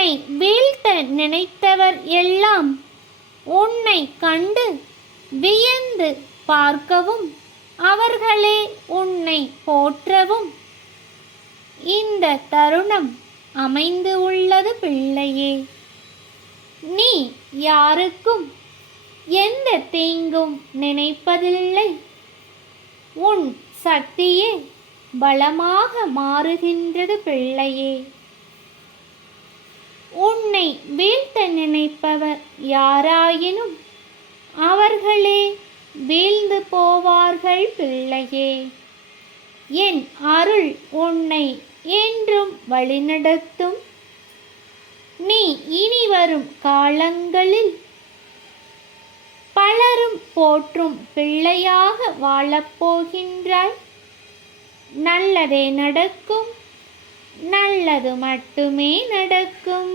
உன்னை வீழ்த்த நினைத்தவர் எல்லாம் உன்னை கண்டு வியந்து பார்க்கவும் அவர்களே உன்னை போற்றவும் இந்த தருணம் அமைந்து உள்ளது பிள்ளையே. நீ யாருக்கும் எந்த தீங்கும் நினைப்பதில்லை. உன் சக்தியே பலமாக மாறுகின்றது பிள்ளையே. உன்னை வீழ்த்த நினைப்பவர் யாராயினும் அவர்களே வீழ்ந்து போவார்கள் பிள்ளையே. என் அருள் உன்னை என்றும் வழிநடத்தும். நீ இனி வரும் காலங்களில் பலரும் போற்றும் பிள்ளையாக வாழப்போகின்றாய். நல்லதே நடக்கும், நல்லது மட்டுமே நடக்கும்.